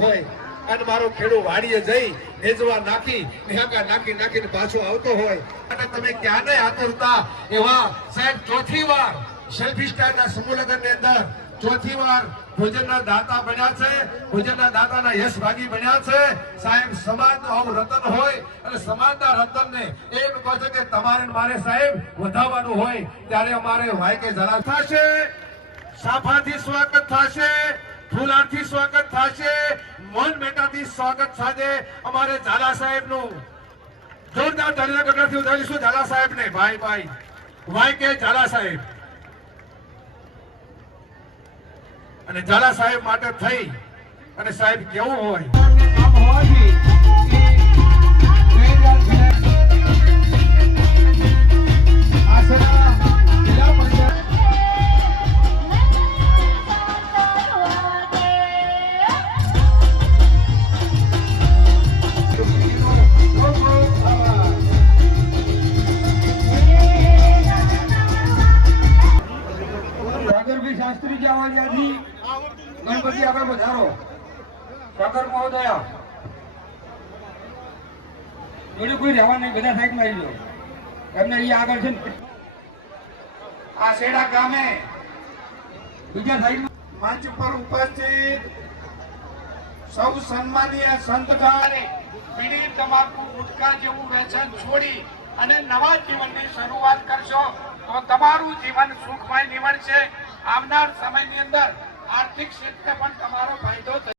હોય અને મારો ખેડૂ વાડીએ જઈ નેજવા નાખી નિહાકા નાખીને પાછો આવતો હોય અને તમે ક્યાં આતુરતા એવા સાહેબ ચોથી વાર સેલ્ફી સ્ટારના સમૂહ લગ્નની અંદર ચોથી વાર ભોજનના દાતા બન્યા છે, ભોજનના દાતાના યશ ભાગી બન્યા છે સાહેબ. સમાજનું આવું રતન હોય અને સમાજના રતનને એમ કહે છે કે તમારે મારે સાહેબ વધાવવાનું હોય ત્યારે અમારે વાયકે જરા થશે, સાફાથી સ્વાગત થશે, ફૂલાથી સ્વાગત થશે, મન મેટાથી સ્વાગત સાથે અમારે ઝાલા સાહેબનું જોરદાર તાળીના ગગડાથી વધારીશું. ઝાલા સાહેબને ભાઈ વાયકે ઝાલા સાહેબ અને ઝાલા સાહેબ માટે થઈ અને સાહેબ કેવું હોય શાસ્ત્રી જાવાજી ગણપતિ આગળ વધારો સાગર મહોદયા જોડે કોઈ રહેવા નહીં, બધા સાઈડ મારી લો એમને અહીંયા આગળ છે ને આ શેડા ગામે બીજા સાઈડ મંચ પર ઉપસ્થિત સૌ સન્માનીય સંતગાણે બીડી તમાકુ ગુટખા જેવું વ્યસન છોડી અને નવા જીવનની શરૂઆત કરશો તો તમારું જીવન સુખમય નીવડશે. આવનાર સમયની અંદર આર્થિક ક્ષેત્રે પણ તમારો ફાયદો